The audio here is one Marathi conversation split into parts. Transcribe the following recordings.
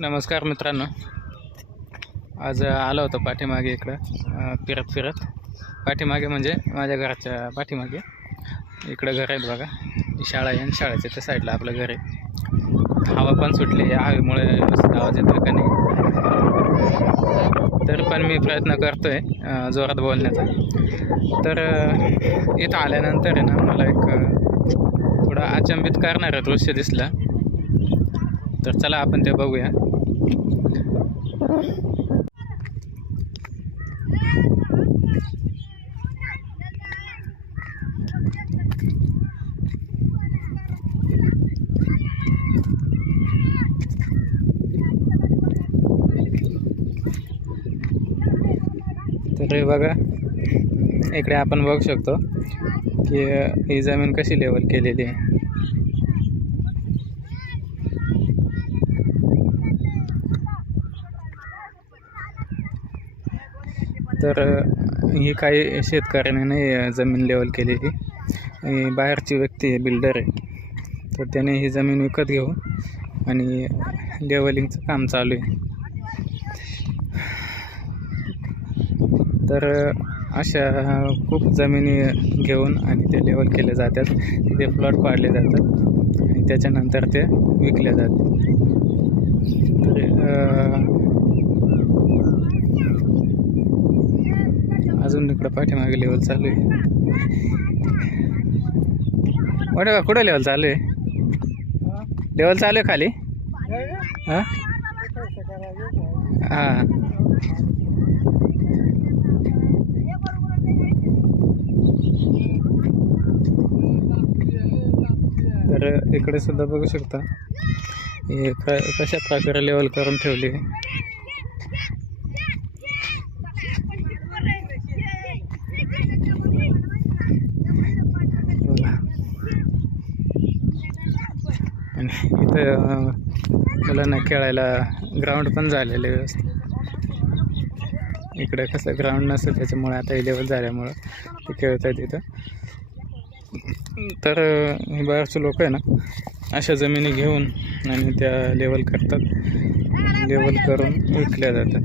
नमस्कार मित्रांनो. आज आलं होतं पाठीमागे इकडं फिरत फिरत. पाठीमागे म्हणजे माझ्या घराच्या पाठीमागे. इकडं घर आहेत बघा. शाळा आहे आणि शाळेच्या त्या साईडला आपलं घर आहे. हवा पण सुटली या हवेमुळे व्यवस्थित आवाज येतो का नाही? तर पण मी प्रयत्न करतो आहे जोरात बोलण्याचा. तर इथं आल्यानंतर आहे ना मला एक थोडं अचंबित करणारं दृश्य दिसलं. तर चला आपण ते बघूया. बघा इकडे आपण बघू शकतो की ज़मीन कशी लेवल केलेली आहे. तर ही काही शेतकऱ्याने नाही जमीन लेवल केलेली. बाहेरची व्यक्ती आहे बिल्डर आहे. तर त्याने ही जमीन विकत घेऊन आणि लेवलिंगचं काम चालू आहे. तर अशा खूप जमिनी घेऊन आणि ते लेवल केले जातात. तिथे प्लॉट पाडले जातात आणि त्याच्यानंतर ते विकले जातात. तर अजून इकडं पाठीमागे लेवल चालू आहे. मोठे का कुठं लेवल चालू आहे? लेवल चालू आहे खाली? हां? हां. तर इकडे सुद्धा बघू शकता. हे कशा प्रकारे लेवल करून ठेवली आहे. आणि इथं मुलांना खेळायला ग्राउंड पण झालेलं आहे व्यवस्थित. इकडे कसं ग्राउंड नसतं त्याच्यामुळे आता हे लेवल झाल्यामुळं ते खेळत आहेत इथं. तर हे बाहेरचे लोक आहे ना अशा जमिनी घेऊन आणि त्या लेवल करतात. लेवल करून विकल्या जातात.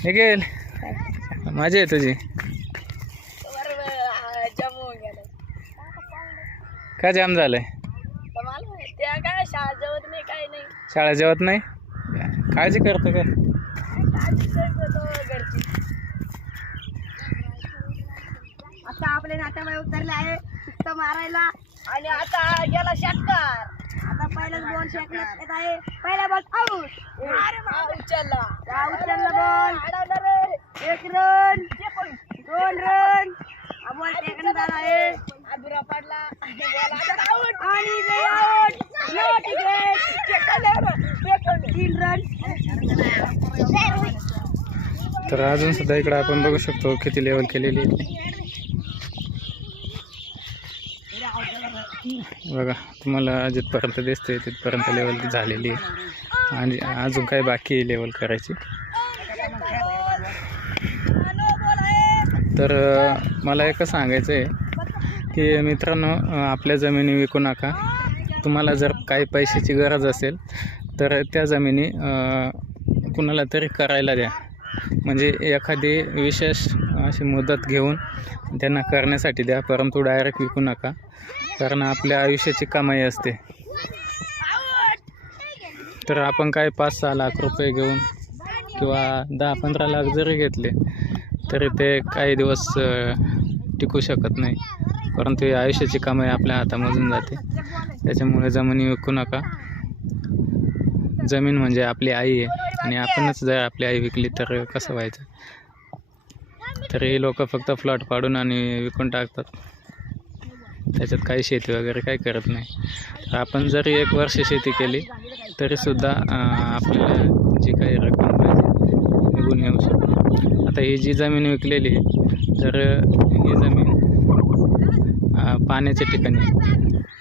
हे गेल. माझी आहे तुझी. का जाम झालंय? त्या काय शाळा जवळ नाही काय नाही. शाळा जेवत नाही? काळजी करतो का? घरची. आता आपले नाट्याबाई उतरले आहे सुट्ट मारायला. आणि आता गेला षटकार आता पहिलाच बॉल शेकण्यात येत आहे. पहिला बॉल आऊट उचलला. उचलला बॉल. एक रन दोन रन हा बॉल फेकण्यात आला आहे. अधुरा पडला. आणि ते तर अजून सुद्धा इकडे आपण बघू शकतो किती लेवल केलेली आहे. बघा तुम्हाला जिथपर्यंत दिसते तिथपर्यंत लेवल झालेली आहे. आणि अजून काय बाकी आहे लेवल करायची? तर मला एकच सांगायचं आहे की मित्रांनो आपल्या जमिनी विकू नका. तुम्हाला जर काही पैशाची गरज असेल तर त्या जमिनी कुणाला तरी करायला द्या. म्हणजे एखादी विशेष अशी मुदत घेऊन त्यांना करण्यासाठी द्या परंतु डायरेक्ट विकू नका कारण आपल्या आयुष्याची कमाई असते. तर आपण काय पाच सहा लाख रुपये घेऊन किंवा दहा पंधरा लाख जरी घेतले तरी ते काही दिवस टिकू शकत नाही. परंतु आयुष्याची कमाई आपल्या हातामधून जाते. त्याच्यामुळे जमिनी विकू नका. जमीन म्हणजे आपली आई आहे आणि आपणच जर आपली आई विकली तर कसं व्हायचं? तर हे लोक फक्त फ्लॉट पाडून आणि विकून टाकतात. त्याच्यात काही शेती वगैरे काही करत नाही. तर आपण जरी एक वर्ष शेती केली तरीसुद्धा आपल्याला जी काही रक्कम पाहिजे निघून येऊ शकते. आता ही जी जमीन विकलेली आहे तर ही जमीन पाण्याच्या ठिकाणी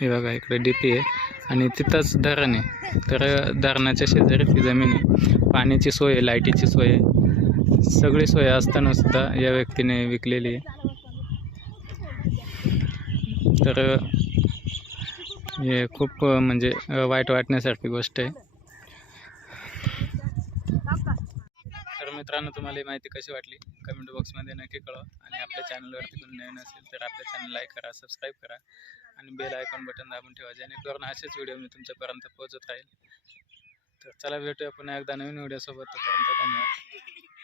हे बघा इकडे डी पी आहे आणि तिथंच धरण आहे. तर धरणाच्या शेजारी ती जमीन आहे. पाण्याची सोय आहे लाईटीची सोय आहे. सगळी सोय असताना सुद्धा या व्यक्तीने विकलेली आहे. तर हे खूप म्हणजे वाईट वाटण्यासारखी गोष्ट आहे. मित्रांनो तुम्हाला ही माहिती कशी वाटली? कमेंट बॉक्समध्ये नक्की कळवा. आणि आपल्या चॅनलवरती पण नवीन असेल तर आपल्या चॅनल लाईक करा सबस्क्राईब करा. आणि बेल आयकॉन बटन दाबून ठेवा जेणेकरून असेच व्हिडिओ मी तुमच्यापर्यंत पोहोचत राहील. तर चला भेटूया पुन्हा एकदा नवीन व्हिडिओसोबत तोपर्यंत धन्यवाद.